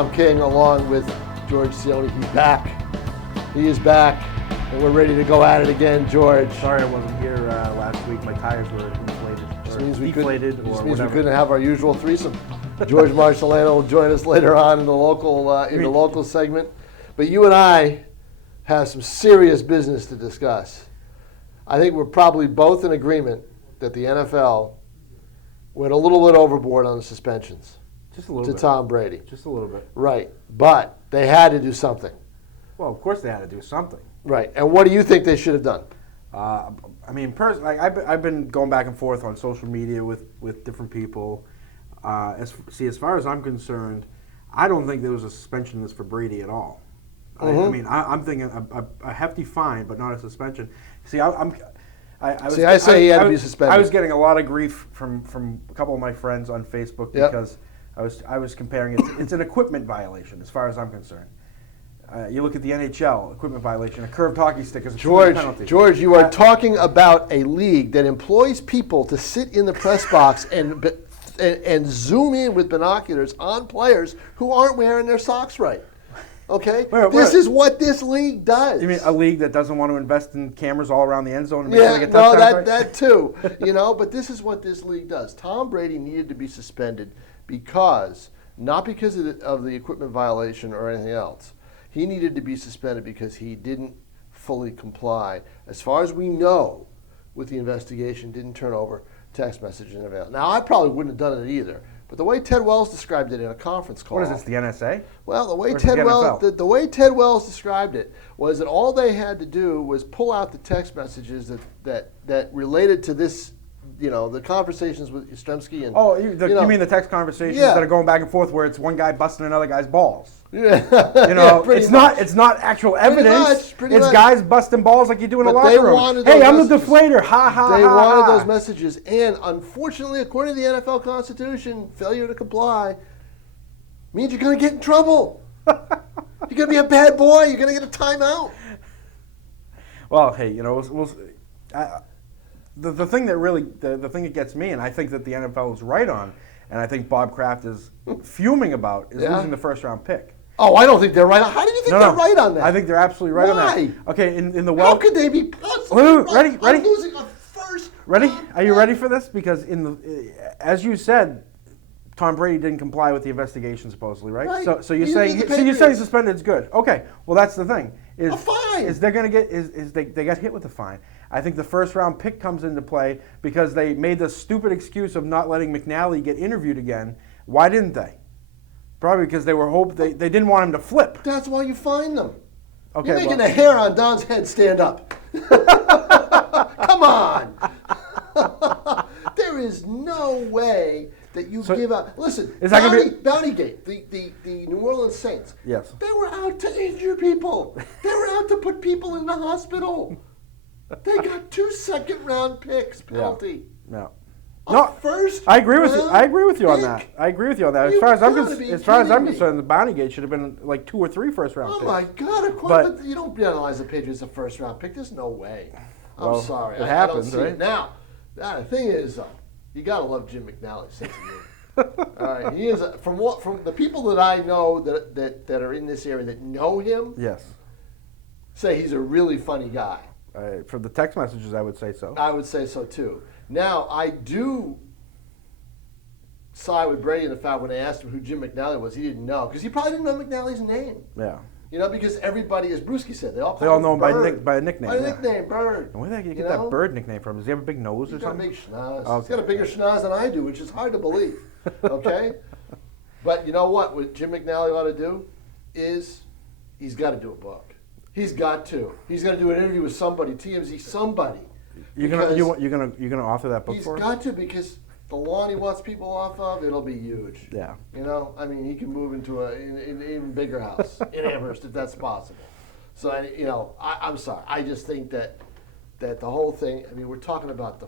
Tom King along with George Cioni. He's back. He is back, and we're ready to go at it again, George. Sorry I wasn't here last week. My tires were inflated. This means we whatever. couldn't have our usual threesome. George Marcellano will join us later on in the local segment. But you and I have some serious business to discuss. I think we're probably both in agreement that the NFL went a little bit overboard on the suspensions. Just a little to bit. Tom Brady. Just a little bit. Right. But they had to do something. Well, of course they had to do something. Right. And what do you think they should have done? I mean, personally, I've been going back and forth on social media with different people. As far as I'm concerned, I don't think there was a suspension list for Brady at all. Mm-hmm. I'm thinking a hefty fine, but not a suspension. See, I say he had to be suspended. I was getting a lot of grief from a couple of my friends on Facebook because I was comparing it. It's an equipment violation, as far as I'm concerned. You look at the NHL, equipment violation, a curved hockey stick is a penalty. George, you are talking about a league that employs people to sit in the press box and zoom in with binoculars on players who aren't wearing their socks right. Okay? This is what this league does. You mean a league that doesn't want to invest in cameras all around the end zone and make sure they get touchdowns right? that too. But this is what this league does. Tom Brady needed to be suspended not because of the equipment violation or anything else. He needed to be suspended because he didn't fully comply, as far as we know, with the investigation, didn't turn over text messages and everything. Now, I probably wouldn't have done it either, but the way Ted Wells described it in a conference call. What is this, the NSA? Well, the way Ted Wells described it was that all they had to do was pull out the text messages that related to this, the conversations with Yastrzemski and. Oh, you mean the text conversations that are going back and forth where it's one guy busting another guy's balls? Yeah. It's not actual evidence. Pretty it's much. Guys busting balls like you do in a locker room. Hey, I'm the deflator. Ha ha. They ha, wanted ha. those messages, and unfortunately, according to the NFL Constitution, failure to comply means you're going to get in trouble. You're going to be a bad boy. You're going to get a timeout. Well, hey, the thing that really the thing that gets me, and I think that the NFL is right on, and I think Bob Kraft is fuming about, is losing the first round pick. Oh, I don't think they're right. How do you think they're right on that? I think they're absolutely right on that. Why? Okay, in the How could they be possibly ready? I'm losing a first. Ready? Are you ready for this? Because as you said, Tom Brady didn't comply with the investigation supposedly, right? Right. So you're saying suspended is good. Okay. Well, that's the thing. A fine. Is they're going to get they got hit with a fine. I think the first round pick comes into play because they made the stupid excuse of not letting McNally get interviewed again. Why didn't they? Probably because they were they didn't want him to flip. That's why you find them. Okay, you're making the hair on Don's head stand up. Come on. There is no way that you give up. Listen, Bountygate, the New Orleans Saints. Yes. They were out to injure people. They were out to put people in the hospital. They got 2 second-round picks penalty. Yeah. First. I agree with you. I agree with you on that. As far as I'm concerned, the Bountygate should have been like 2 or 3 first-round picks. Oh my God! But you don't penalize the Patriots a first-round pick. There's no way. I'm sorry. It happens, right? Now, the thing is, you gotta love Jim McNally. All right, he is from the people that I know that are in this area that know him. Yes. Say he's a really funny guy. For the text messages, I would say so. I would say so too. Now, I do side with Brady in the fact when they asked him who Jim McNally was, he didn't know because he probably didn't know McNally's name. Yeah. Because everybody, as Brewski said, they all know him by a nickname. By a nickname, Bird. And where did you get that Bird nickname from? Does he have a big nose or something? He's got a big schnoz. Okay. He's got a bigger schnoz than I do, which is hard to believe. Okay? But you know what? What Jim McNally ought to do is he's got to do a book. He's got to. He's going to do an interview with somebody, TMZ, somebody. You're gonna author that book for him? He's got to because the lawn he wants people off of, it'll be huge. Yeah. He can move into an even bigger house in Amherst if that's possible. So, I'm sorry. I just think that the whole thing, we're talking about the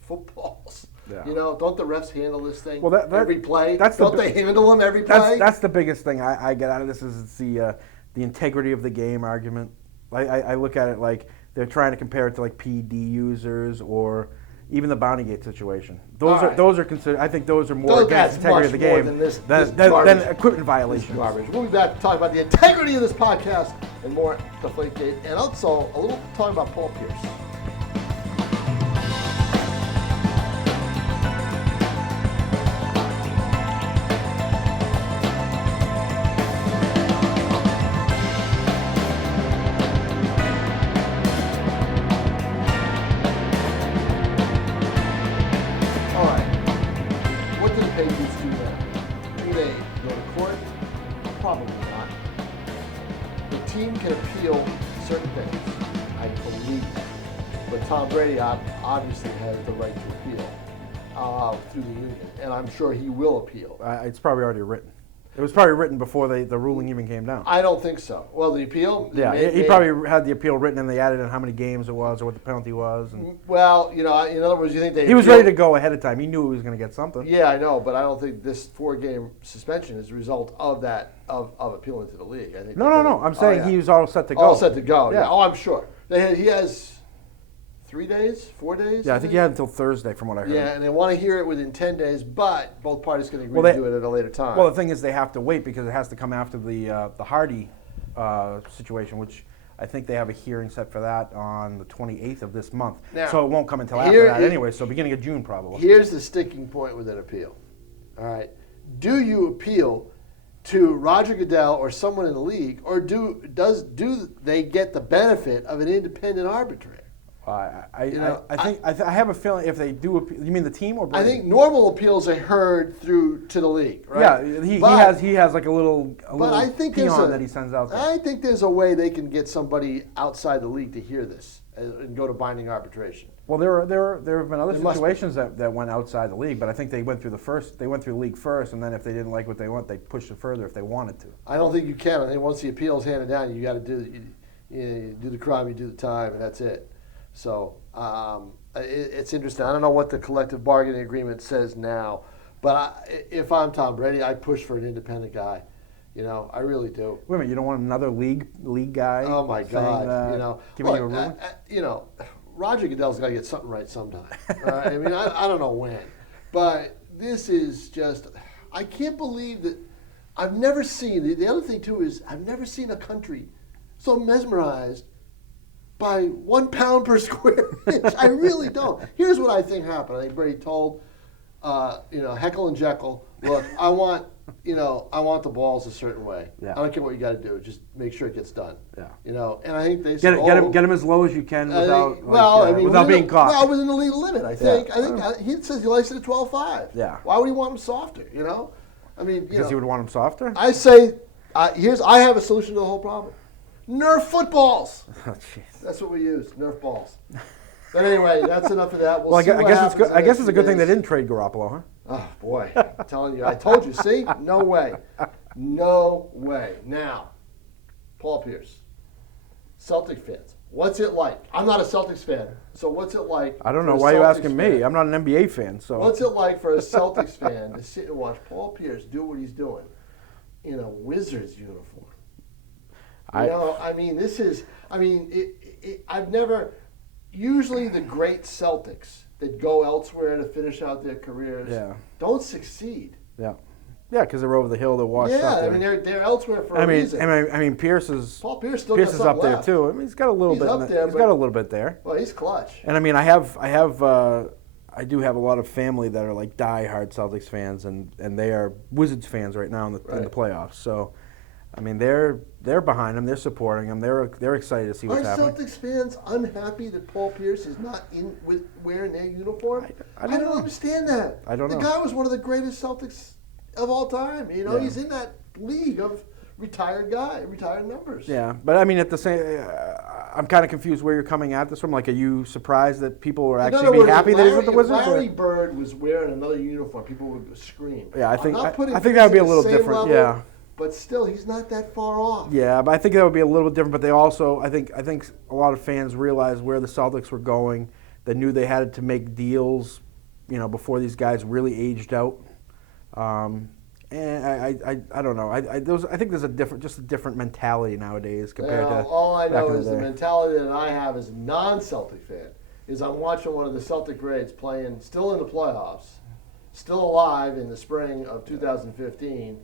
footballs. Yeah. Don't the refs handle this thing every play? Don't they handle them every play? That's the biggest thing I get out of this is the integrity of the game argument. I look at it like they're trying to compare it to like PD users or even the Bountygate situation. All right. Those are considered. I think those are more That's against the integrity of the much more game than this than garbage. equipment violations. Garbage. We'll be back to talk about the integrity of this podcast and more Deflategate, and also a little talking about Paul Pierce. All right. What do the Patriots do now? Do they go to court? Probably not. The team can appeal certain things, I believe. But Tom Brady obviously has the right to appeal through the union, and I'm sure he will appeal. It's probably already written. It was probably written before the ruling even came down. I don't think so. Well, the appeal? Yeah, he probably had the appeal written, and they added in how many games it was or what the penalty was. And Well, in other words, you think they... he was ready to go ahead of time. He knew he was going to get something. Yeah, I know, but I don't think this 4-game suspension is a result of that, of appealing to the league. I think No. I'm saying he was all set to go. All set to go, Yeah. yeah. Oh, I'm sure. He has 3 days, 4 days? Yeah, I think he had until Thursday, from what I heard. Yeah, and they want to hear it within 10 days, but both parties can agree to do it at a later time. Well, the thing is, they have to wait because it has to come after the Hardy situation, which I think they have a hearing set for that on the 28th of this month. Now, so it won't come until after that anyway, so beginning of June probably. Here's the sticking point with an appeal. All right. Do you appeal to Roger Goodell or someone in the league, or do they get the benefit of an independent arbitrator? I have a feeling if they do appeal, you mean the team or Brady? I think normal appeals are heard through to the league, right? Yeah, he has like a little I think peon that he sends out there. I think there's a way they can get somebody outside the league to hear this and go to binding arbitration. Well, there have been other situations that went outside the league, but I think they went through the league first, and then if they didn't like what they want, they pushed it further if they wanted to. I don't think you can. I think once the appeal is handed down, you got to do the crime, you do the time, and that's it. So it's interesting. I don't know what the collective bargaining agreement says now, but if I'm Tom Brady, I push for an independent guy. I really do. Wait a minute, you don't want another league guy? Oh my God! Giving you a ruling? Roger Goodell's got to get something right sometime. I mean, I don't know when, but this is just. I can't believe that. I've never seen. The other thing too is I've never seen a country so mesmerized by 1 pound per square inch. I really don't. Here's what I think happened. I think Brady told, Heckle and Jekyll, look, I want the balls a certain way. Yeah. I don't care what you got to do. Just make sure it gets done. Yeah. And I think they said, get him as low as you can without being caught. Well, within the legal limit, I think. Yeah. He says he likes it at 12.5. Yeah. Why would he want him softer? I mean, because he would want him softer. I say, I have a solution to the whole problem. Nerf footballs. Oh, jeez. That's what we use, Nerf balls. But anyway, that's enough of that. Well, I guess it's good. I guess it's a good thing they didn't trade Garoppolo, huh? Oh boy, I'm telling you, I told you. See, no way, no way. Now, Paul Pierce, Celtic fans, what's it like? I'm not a Celtics fan, so what's it like? I don't know why you're asking me. I'm not an NBA fan, so. What's it like for a Celtics fan to sit and watch Paul Pierce do what he's doing in a Wizards uniform? I've never. Usually, the great Celtics that go elsewhere to finish out their careers don't succeed. Yeah, because they're over the hill. They're washed up there. I mean they're elsewhere for a reason. I mean, Paul Pierce is up there left. too. I mean, he's got a little bit. Up there, he's got a little bit there. Well, he's clutch. And I mean, I do have a lot of family that are like die-hard Celtics fans, and they are Wizards fans right now in the playoffs. So. I mean, they're behind him. They're supporting him. They're excited to see what's happening. Are Celtics fans unhappy that Paul Pierce is not wearing their uniform? I don't understand that. I don't know. The guy was one of the greatest Celtics of all time. He's in that league of retired numbers. Yeah, but I mean, at the same, I'm kind of confused where you're coming at this from. Like, are you surprised that people were actually happy that he's with the Wizards? If Larry Bird was wearing another uniform, people would scream. Yeah, I think that would be a little different. Level, yeah. But still, he's not that far off. Yeah, but I think that would be a little bit different. But they also, I think a lot of fans realized where the Celtics were going. They knew they had to make deals, before these guys really aged out. And I don't know. I think there's a different mentality nowadays compared to. All I know is the mentality that I have as a non-Celtic fan is I'm watching one of the Celtic greats playing, still in the playoffs, still alive in the spring of 2015,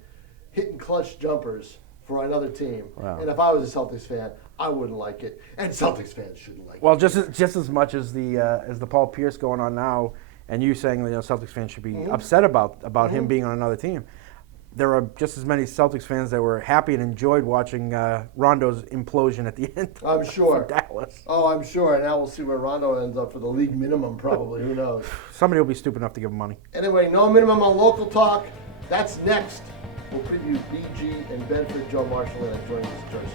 hitting clutch jumpers for another team. Wow. And if I was a Celtics fan, I wouldn't like it, and Celtics fans shouldn't like Well, it. just as much as the Paul Pierce going on now, and you saying that Celtics fans should be upset about him being on another team. There are just as many Celtics fans that were happy and enjoyed watching Rondo's implosion at the end. I'm sure. For Dallas. Oh, I'm sure. And now we'll see where Rondo ends up for the league minimum, probably. Who knows? Somebody will be stupid enough to give him money. Anyway, no minimum on local talk. That's next. We'll preview BG and Bedford. Joe Marshall and joining us, Jersey.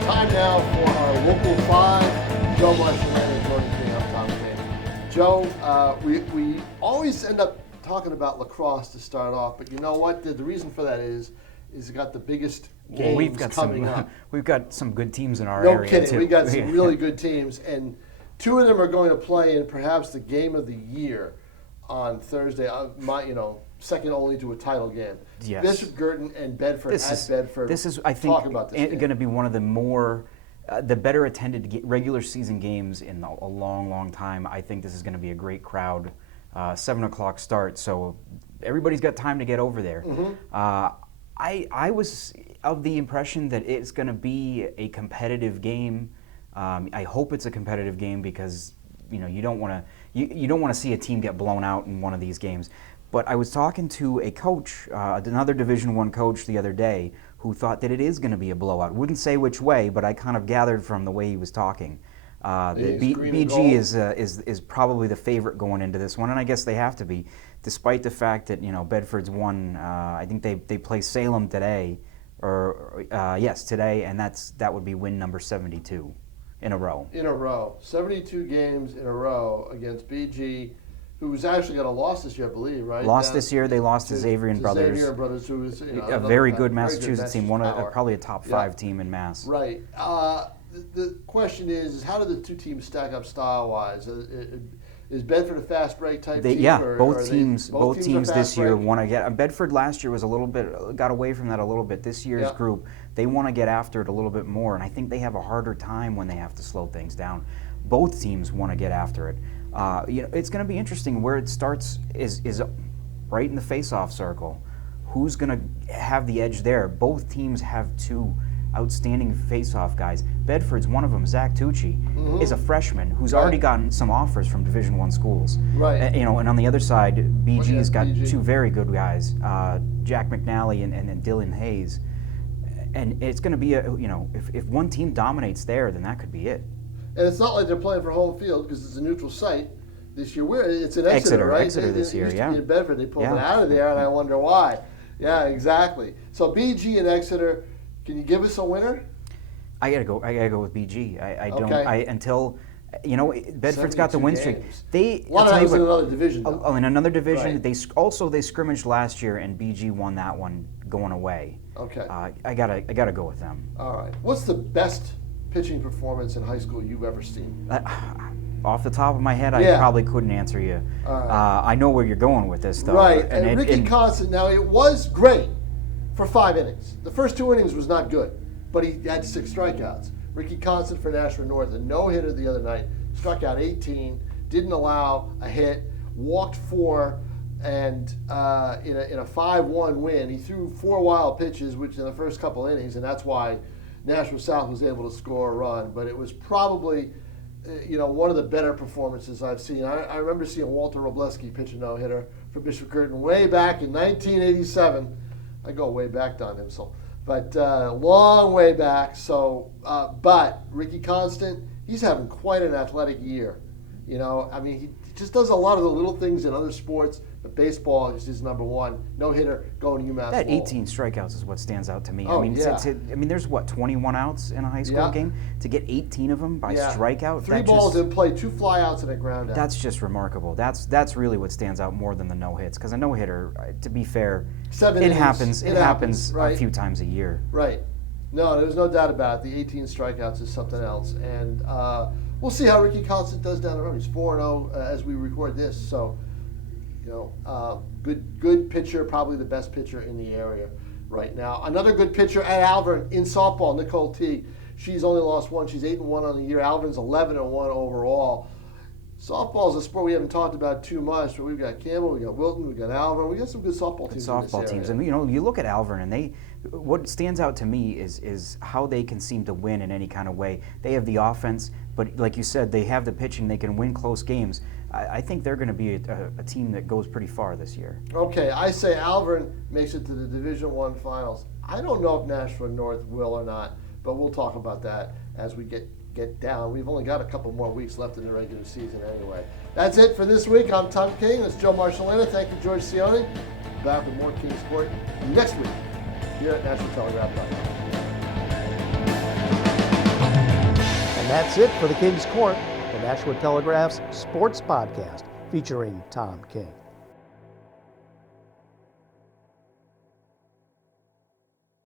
Time now for our Local 5. Joe Marshall and joining me. I'm Tom James. Joe, we always end up talking about lacrosse to start off, but you know what? The reason for that is it's got the biggest games coming up. We've got some good teams in our No area kidding. too. We got some really good teams, and two of them are going to play in perhaps the game of the year on Thursday. Second only to a title game. Yes. Bishop Girton and Bedford Bedford. This is, I think, Talk about this game. going to be one of the more, the better attended regular season games in a long, long time. I think this is going to be a great crowd. 7 o'clock start, so everybody's got time to get over there. I was of the impression that it's going to be a competitive game. I hope it's a competitive game because you don't want to see a team get blown out in one of these games. But I was talking to a coach, another Division I coach the other day, who thought that it is going to be a blowout. Wouldn't say which way, but I kind of gathered from the way he was talking. BG is probably the favorite going into this one, and I guess they have to be, despite the fact that Bedford's won. I think they play Salem today, today, and that would be win number 72 in a row. 72 games in a row against BG, who's actually got a loss this year, I believe, right? This year. They lost to Xavier and Brothers. Xavier and Brothers, who is a very good Massachusetts team, probably a top 5 team in Mass. Right. The question is how do the two teams stack up style-wise? Is Bedford a fast break type team? Yeah, both teams this year break? want to get. Bedford last year was got away from that a little bit. This year's group, they want to get after it a little bit more, and I think they have a harder time when they have to slow things down. Both teams want to get after it. It's going to be interesting. Where it starts is right in the face-off circle. Who's going to have the edge there? Both teams have two outstanding face-off guys. Bedford's one of them. Zach Tucci is a freshman who's already gotten some offers from Division I schools. Right. And on the other side, BG's got two very good guys, Jack McNally and Dylan Hayes. And it's going to be if one team dominates there, then that could be it. And it's not like they're playing for home field because it's a neutral site this year. It's in Exeter, right? Exeter this year, It used to be in Bedford. They pulled it out of there, and I wonder why. Yeah, exactly. So BG and Exeter. Can you give us a winner? I gotta go with BG. I don't. Okay. Until Bedford's got the win streak. A lot of that was in another division. Oh, in another division. Right. They scrimmaged last year, and BG won that one going away. Okay. I gotta go with them. All right. What's the best pitching performance in high school you've ever seen? Off the top of my head, Yeah. I probably couldn't answer you. All right. I know where you're going with this, though. Right. And Ricky Constant. Now it was great for 5 innings. The first 2 innings was not good, but he had 6 strikeouts. Ricky Constant for Nashua North, a no-hitter the other night, struck out 18, didn't allow a hit, walked 4, and in a 5-1 win, he threw 4 wild pitches, which in the first couple innings, and that's why Nashua South was able to score a run. But it was probably one of the better performances I've seen. I remember seeing Walter Robleski pitch a no-hitter for Bishop Girton way back in 1987. I go way back, Don Himsel, but long way back. So, but Ricky Constant, he's having quite an athletic year. He just does a lot of the little things in other sports, but baseball is his number one. No hitter going to UMass. That Lowell. 18 strikeouts is what stands out to me. Oh, yeah. There's 21 outs in a high school game. To get 18 of them by strikeout, 3 balls in play, 2 flyouts and a ground out. That's just remarkable. That's really what stands out more than the no hits. Because a no hitter, to be fair, 7 it innings, happens. It happens right? a few times a year. Right. No, there's no doubt about it. The 18 strikeouts is something else, and we'll see how Ricky Constant does down the road. He's 4-0 as we record this, so Good pitcher, probably the best pitcher in the area right now. Another good pitcher at Alvern in softball, Nicole T. She's only lost one. She's 8-1 on the year. Alvern's 11-1 overall. Softball is a sport we haven't talked about too much, but we've got Campbell, we got Wilton, we got Alvern. We got some good softball teams. Softball teams, and you look at Alvern, and what stands out to me is how they can seem to win in any kind of way. They have the offense, but like you said, they have the pitching. They can win close games. I think they're going to be a team that goes pretty far this year. Okay, I say Alvern makes it to the Division I finals. I don't know if Nashua North will or not, but we'll talk about that as we get down. We've only got a couple more weeks left in the regular season anyway. That's it for this week. I'm Tom King. That's Joe Marcellina. Thank you, George Sione. Back with more King Sport next week here at NashuaTelegraph.com. And that's it for the King's Court, the Nashua Telegraph's sports podcast featuring Tom King.